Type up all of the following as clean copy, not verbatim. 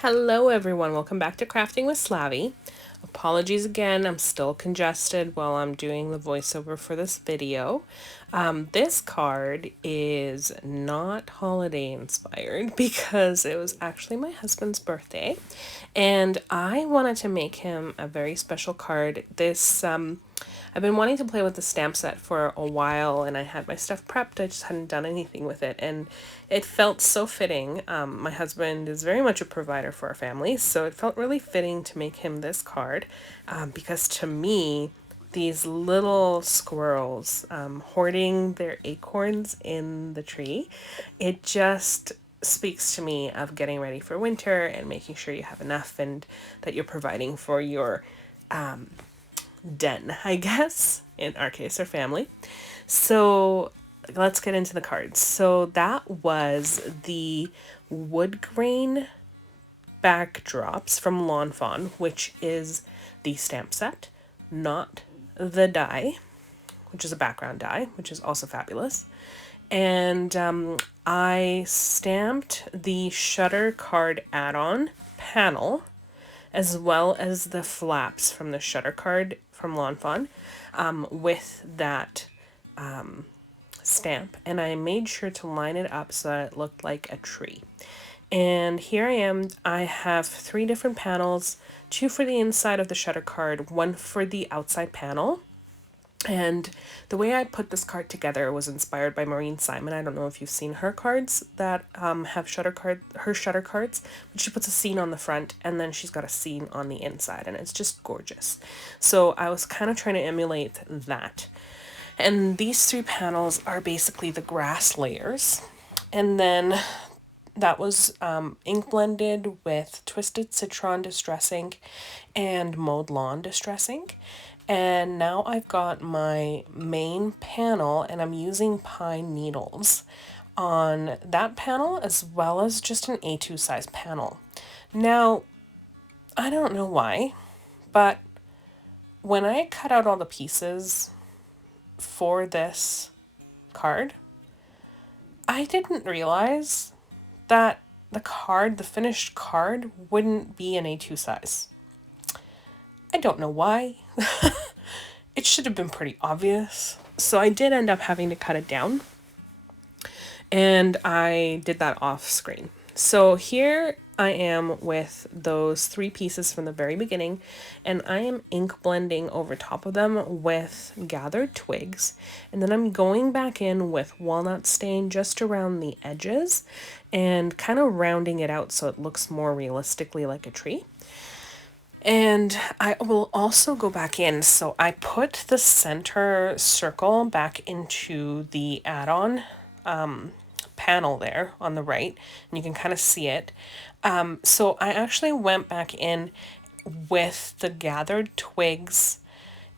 Hello everyone, welcome back to Crafting with Slavy. Apologies again, I'm still congested while I'm doing the voiceover for this video. This card is not holiday inspired because it was actually my husband's birthday and I wanted to make him a very special card. I've been wanting to play with the stamp set for a while and I had my stuff prepped, I just hadn't done anything with it, and it felt so fitting. My husband is very much a provider for our family, so it felt really fitting to make him this card because to me, these little squirrels hoarding their acorns in the tree, it just speaks to me of getting ready for winter and making sure you have enough and that you're providing for your den, I guess, in our case, our family. So let's get into the cards. So that was the WOODGRAIN backdrops from Fawn, which is the stamp set, not the die, which is a background die, which is also fabulous. And I stamped the shutter card add-on panel as well as the flaps from the shutter card from Fawn with that stamp, and I made sure to line it up so that it looked like a tree. And here I am. I have 3 different panels, 2 for the inside of the shutter card, 1 for the outside panel. And the way I put this card together was inspired by Maureen Simon. I don't know if you've seen her cards that have her shutter cards, but she puts a scene on the front and then she's got a scene on the inside, and it's just gorgeous. So I was kind of trying to emulate that. And these 3 panels are basically the grass layers. And then that was ink blended with Twisted Citron Distress Ink and Mowed Lawn Distress Ink. And now I've got my main panel and I'm using pine needles on that panel as well as just an A2 size panel. Now, I don't know why, but when I cut out all the pieces for this card, I didn't realize that the finished card wouldn't be an A2 size. I don't know why. It should have been pretty obvious. So I did end up having to cut it down, and I did that off screen. So here I am with those 3 pieces from the very beginning, and I am ink blending over top of them with gathered twigs, and then I'm going back in with walnut stain just around the edges and kind of rounding it out so it looks more realistically like a tree. And I will also go back in, so I put the center circle back into the add-on panel there on the right, and you can kind of see it. So I actually went back in with the gathered twigs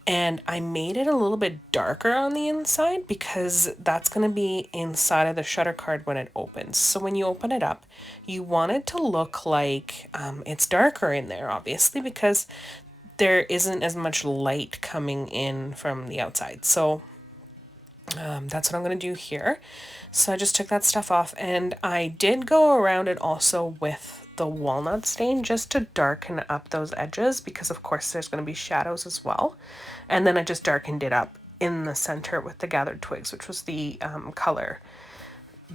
and I made it a little bit darker on the inside because that's going to be inside of the shutter card when it opens. So when you open it up, you want it to look like it's darker in there, obviously, because there isn't as much light coming in from the outside. So that's what I'm going to do here. So I just took that stuff off, and I did go around it also with the walnut stain just to darken up those edges because of course there's going to be shadows as well. And then I just darkened it up in the center with the gathered twigs, which was the color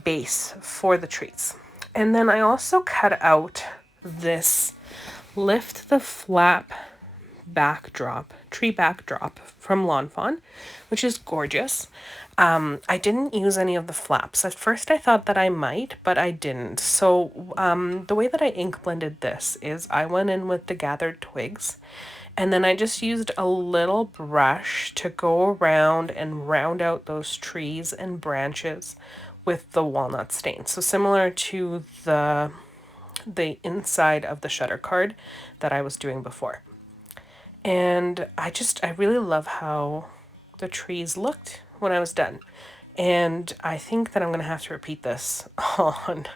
base for the trees. And then I also cut out this lift the flap backdrop, tree backdrop from Fawn, which is gorgeous. I didn't use any of the flaps. At first I thought that I might, but I didn't. So the way that I ink blended this is I went in with the gathered twigs, and then I just used a little brush to go around and round out those trees and branches with the walnut stain. So similar to the inside of the shutter card that I was doing before. And I really love how the trees looked when I was done. And I think that I'm going to have to repeat this on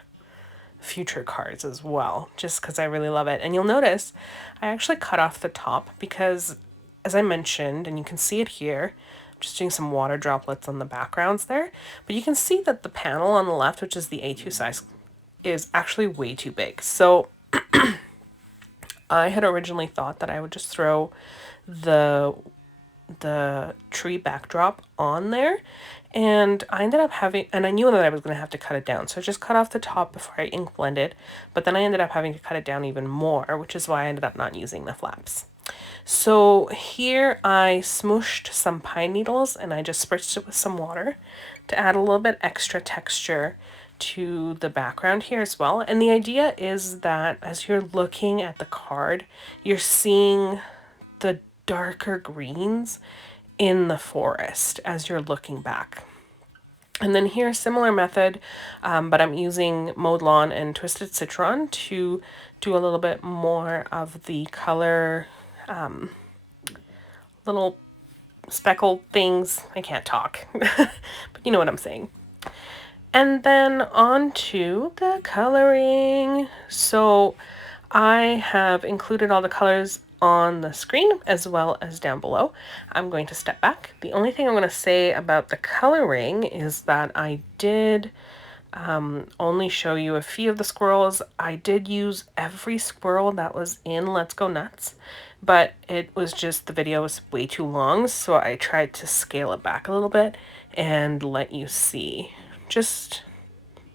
future cards as well, just because I really love it. And you'll notice I actually cut off the top because, as I mentioned, and you can see it here, I'm just doing some water droplets on the backgrounds there, but you can see that the panel on the left, which is the A2 size, is actually way too big. So I had originally thought that I would just throw the tree backdrop on there, and I ended up having, and I knew that I was going to have to cut it down, so I just cut off the top before I ink blended, but then I ended up having to cut it down even more, which is why I ended up not using the flaps. So here I smooshed some pine needles and I just spritzed it with some water to add a little bit extra texture to the background here as well. And the idea is that as you're looking at the card, you're seeing the darker greens in the forest as you're looking back. And then here, similar method, but I'm using Mowed Lawn and Twisted Citron to do a little bit more of the color, little speckled things. I can't talk, but you know what I'm saying. And then on to the coloring. So I have included all the colors on the screen as well as down below. I'm going to step back. The only thing I'm going to say about the coloring is that I did only show you a few of the squirrels. I did use every squirrel that was in Let's Go Nuts, but it was just, the video was way too long, so I tried to scale it back a little bit and let you see just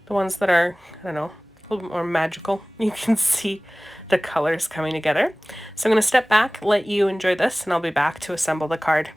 the ones that are, I don't know, a little bit more magical. You can see the colors coming together. So I'm going to step back, let you enjoy this, and I'll be back to assemble the card.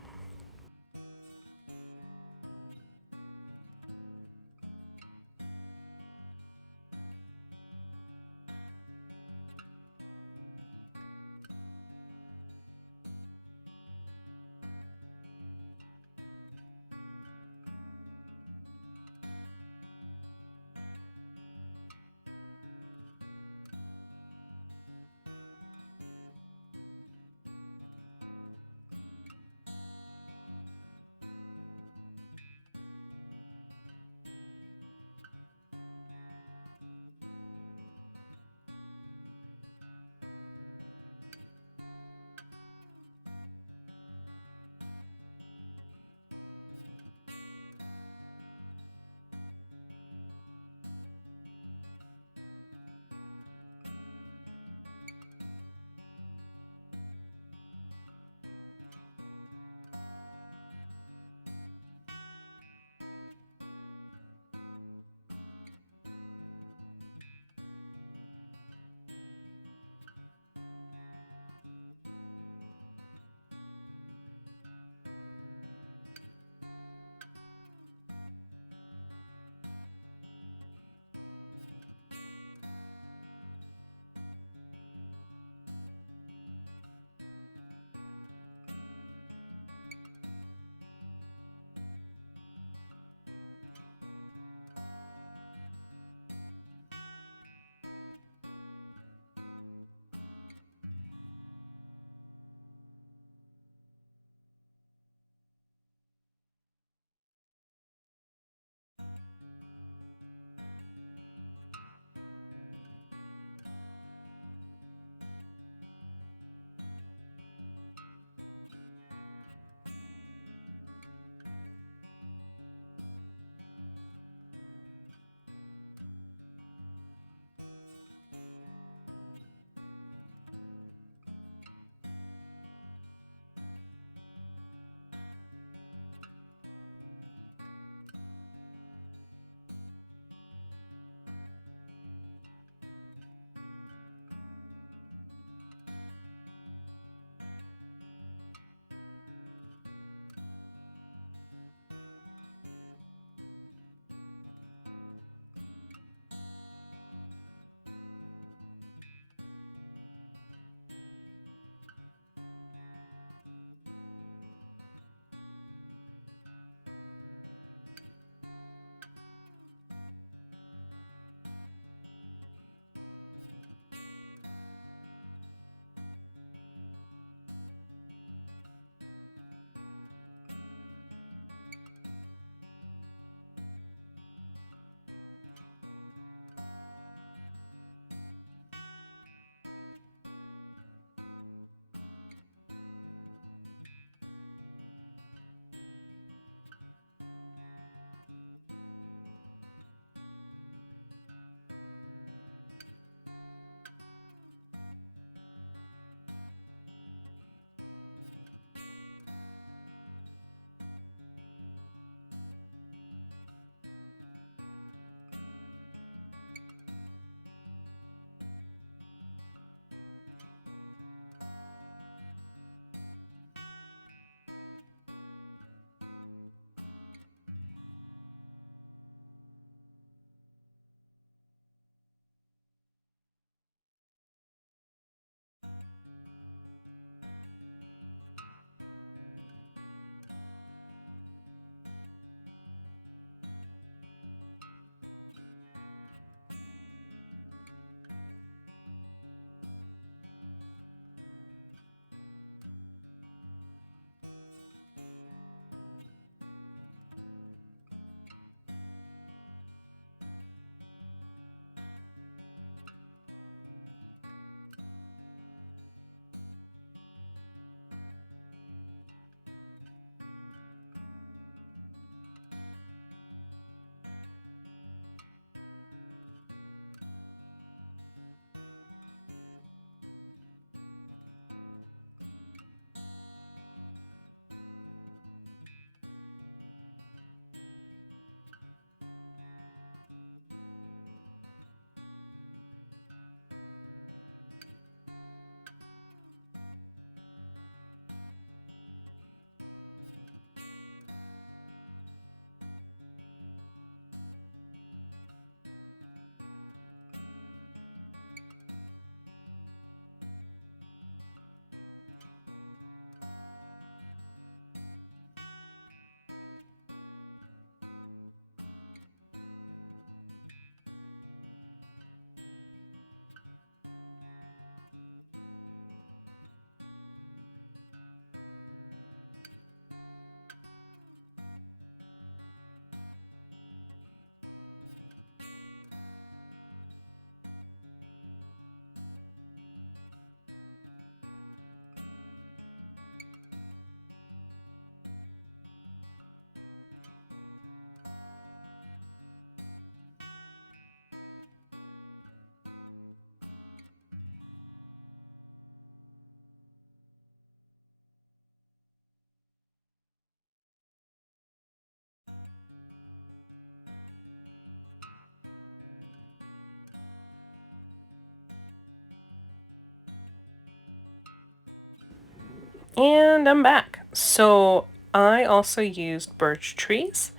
And I'm back. So I also used birch trees,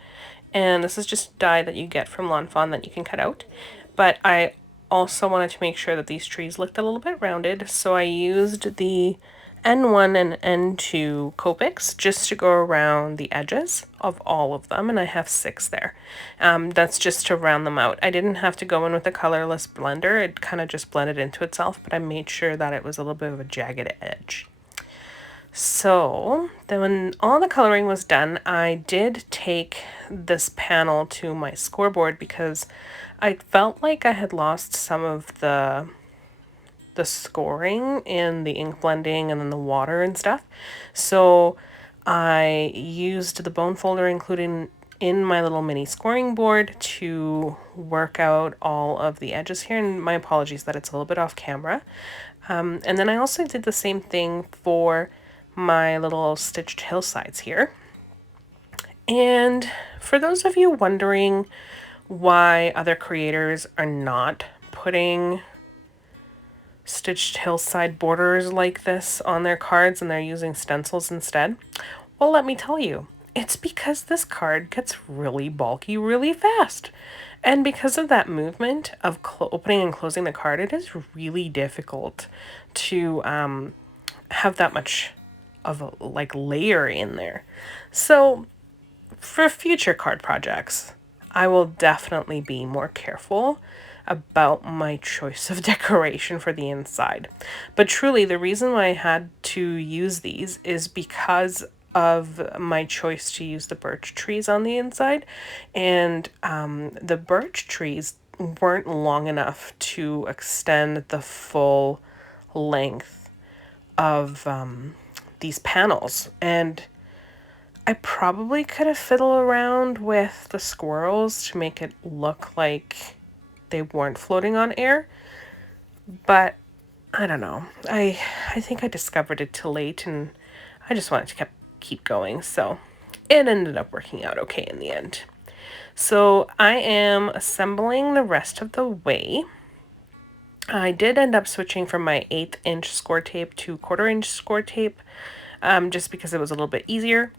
and this is just dye that you get from Lawn Fawn that you can cut out. But I also wanted to make sure that these trees looked a little bit rounded, so I used the N1 and N2 Copics just to go around the edges of all of them, and I have 6 there. That's just to round them out. I didn't have to go in with a colorless blender, it kind of just blended into itself, but I made sure that it was a little bit of a jagged edge. So then when all the coloring was done, I did take this panel to my scoreboard because I felt like I had lost some of the scoring in the ink blending and then the water and stuff. So I used the bone folder included in my little mini scoring board to work out all of the edges here, and my apologies that it's a little bit off camera. And then I also did the same thing for my little stitched hillsides here. And for those of you wondering why other creators are not putting stitched hillside borders like this on their cards and they're using stencils instead, well, let me tell you, it's because this card gets really bulky really fast. And because of that movement of opening and closing the card, it is really difficult to have that much of a layer in there. So for future card projects, I will definitely be more careful about my choice of decoration for the inside. But truly, the reason why I had to use these is because of my choice to use the birch trees on the inside, and the birch trees weren't long enough to extend the full length of these panels, and I probably could have fiddled around with the squirrels to make it look like they weren't floating on air, but I don't know. I think I discovered it too late, and I just wanted to keep going, so it ended up working out okay in the end. So I am assembling the rest of the way. I did end up switching from my 1/8 inch score tape to 1/4 inch score tape, just because it was a little bit easier.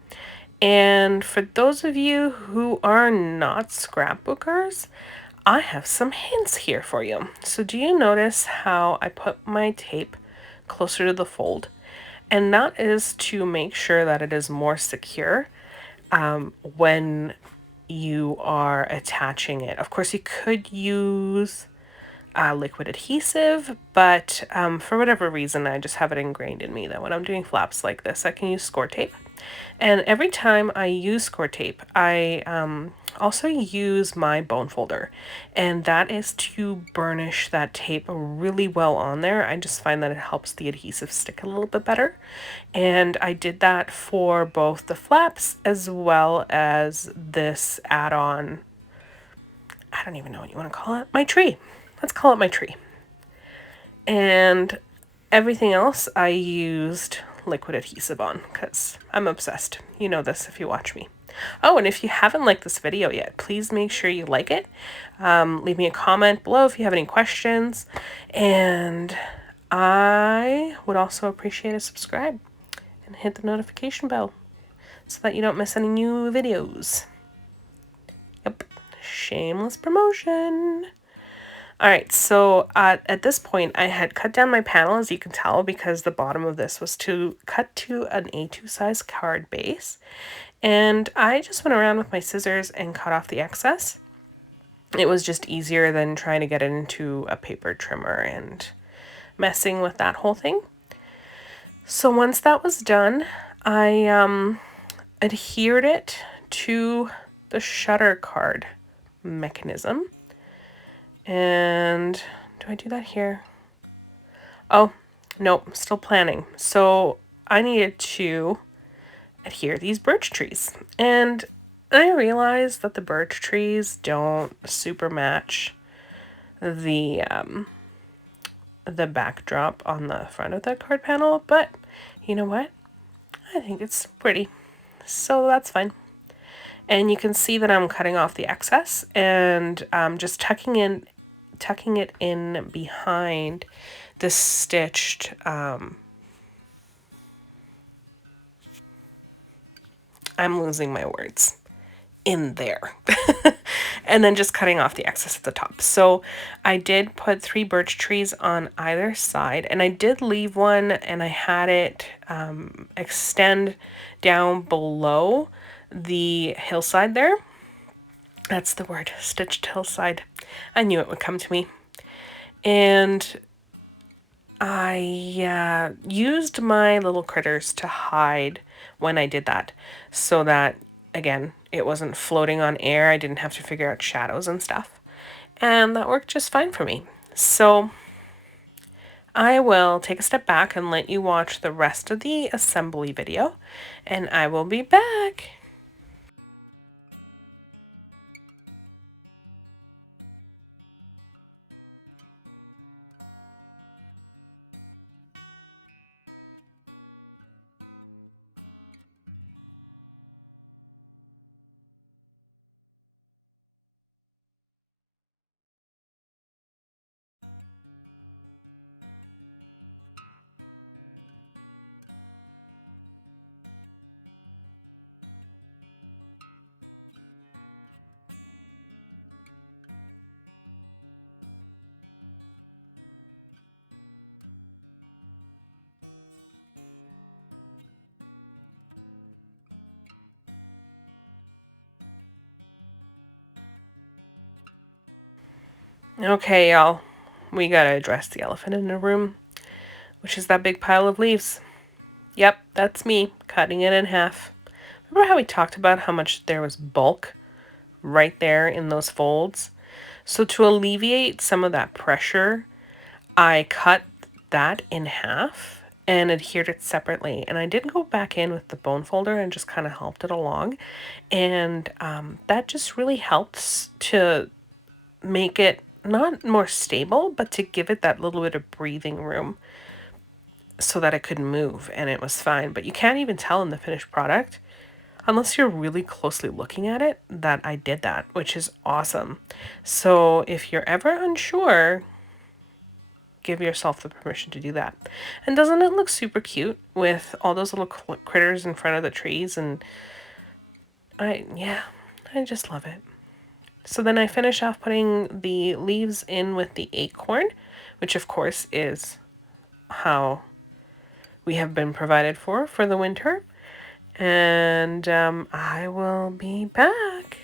And for those of you who are not scrapbookers, I have some hints here for you. So do you notice how I put my tape closer to the fold? And that is to make sure that it is more secure when you are attaching it. Of course, you could use liquid adhesive, but for whatever reason, I just have it ingrained in me that when I'm doing flaps like this, I can use score tape. And every time I use score tape, I also use my bone folder, and that is to burnish that tape really well on there. I just find that it helps the adhesive stick a little bit better. And I did that for both the flaps as well as this add-on, I don't even know what you want to call it, my tree. Let's call it my tree. And everything else I used liquid adhesive on because I'm obsessed. You know this if you watch me. Oh, and if you haven't liked this video yet, please make sure you like it. Leave me a comment below if you have any questions. And I would also appreciate a subscribe and hit the notification bell so that you don't miss any new videos. Yep, shameless promotion. Alright, so at this point I had cut down my panel, as you can tell, because the bottom of this was cut to an A2 size card base. And I just went around with my scissors and cut off the excess. It was just easier than trying to get it into a paper trimmer and messing with that whole thing. So once that was done, I adhered it to the shutter card mechanism. And do I do that here? Oh, nope, still planning. So I needed to adhere these birch trees. And I realized that the birch trees don't super match the backdrop on the front of that card panel, but you know what? I think it's pretty. So that's fine. And you can see that I'm cutting off the excess and just tucking it in behind the stitched I'm losing my words. In there. And then just cutting off the excess at the top. So I did put 3 birch trees on either side, and I did leave one, and I had it extend down below the hillside there. That's the word, stitched hillside. I knew it would come to me. And I used my little critters to hide when I did that, so that, again, it wasn't floating on air. I didn't have to figure out shadows and stuff. And that worked just fine for me. So I will take a step back and let you watch the rest of the assembly video, and I will be back. Okay, y'all, we gotta address the elephant in the room, which is that big pile of leaves. Yep, that's me, cutting it in half. Remember how we talked about how much there was bulk right there in those folds? So to alleviate some of that pressure, I cut that in half and adhered it separately. And I did go back in with the bone folder and just kind of helped it along. And that just really helps to make it not more stable, but to give it that little bit of breathing room so that it could move, and it was fine. But you can't even tell in the finished product, unless you're really closely looking at it, that I did that, which is awesome. So if you're ever unsure, give yourself the permission to do that. And doesn't it look super cute with all those little critters in front of the trees? And I just love it. So then I finish off putting the leaves in with the acorn, which of course is how we have been provided for the winter. And I will be back.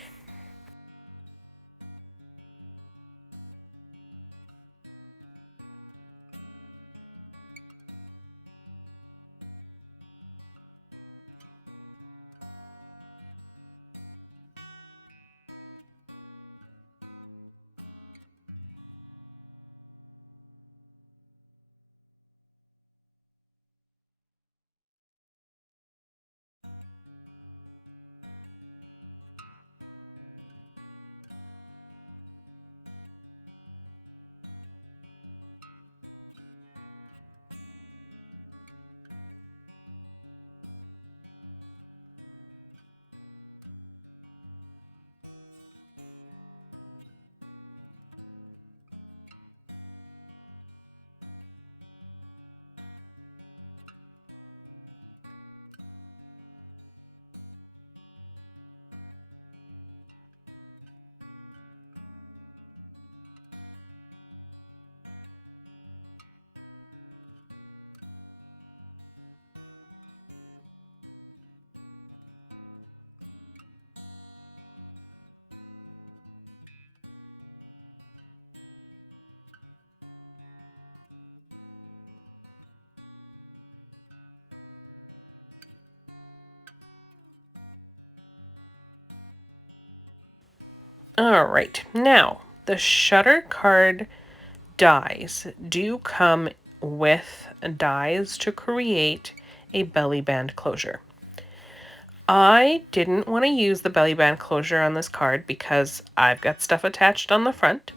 Alright, now the shutter card dies do come with dies to create a belly band closure. I didn't want to use the belly band closure on this card because I've got stuff attached on the front,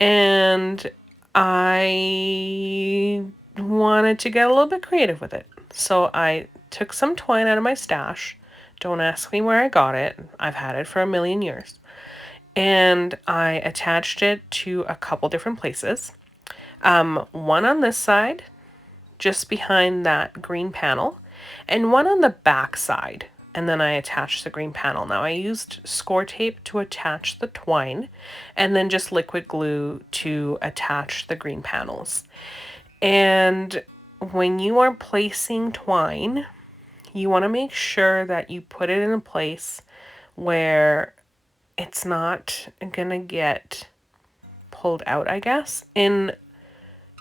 and I wanted to get a little bit creative with it. So I took some twine out of my stash. Don't ask me where I got it. I've had it for a million years. And I attached it to a couple different places. One on this side, just behind that green panel, and one on the back side and then I attached the green panel. Now I used score tape to attach the twine and then just liquid glue to attach the green panels. And when you are placing twine, you want to make sure that you put it in a place where it's not gonna get pulled out, I guess. In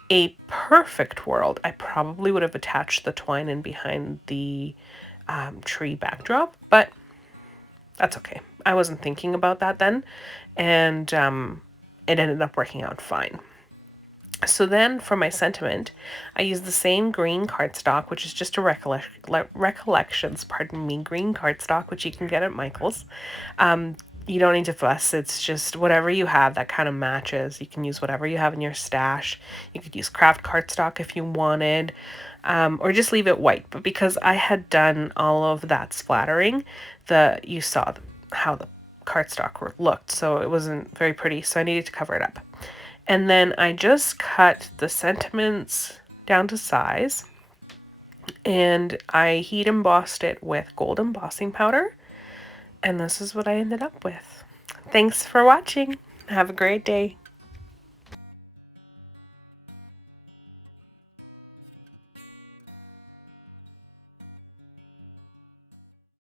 a perfect world, I probably would have attached the twine in behind the tree backdrop, but that's okay. I wasn't thinking about that then, and it ended up working out fine. So then for my sentiment, I used the same green cardstock, which is just a Recollections, green cardstock, which you can get at Michael's. You don't need to fuss. It's just whatever you have that kind of matches. You can use whatever you have in your stash. You could use craft cardstock if you wanted, or just leave it white. But because I had done all of that splattering, you saw how the cardstock looked, so it wasn't very pretty, so I needed to cover it up. And then I just cut the sentiments down to size, and I heat embossed it with gold embossing powder. And this is what I ended up with. Thanks for watching. Have a great day.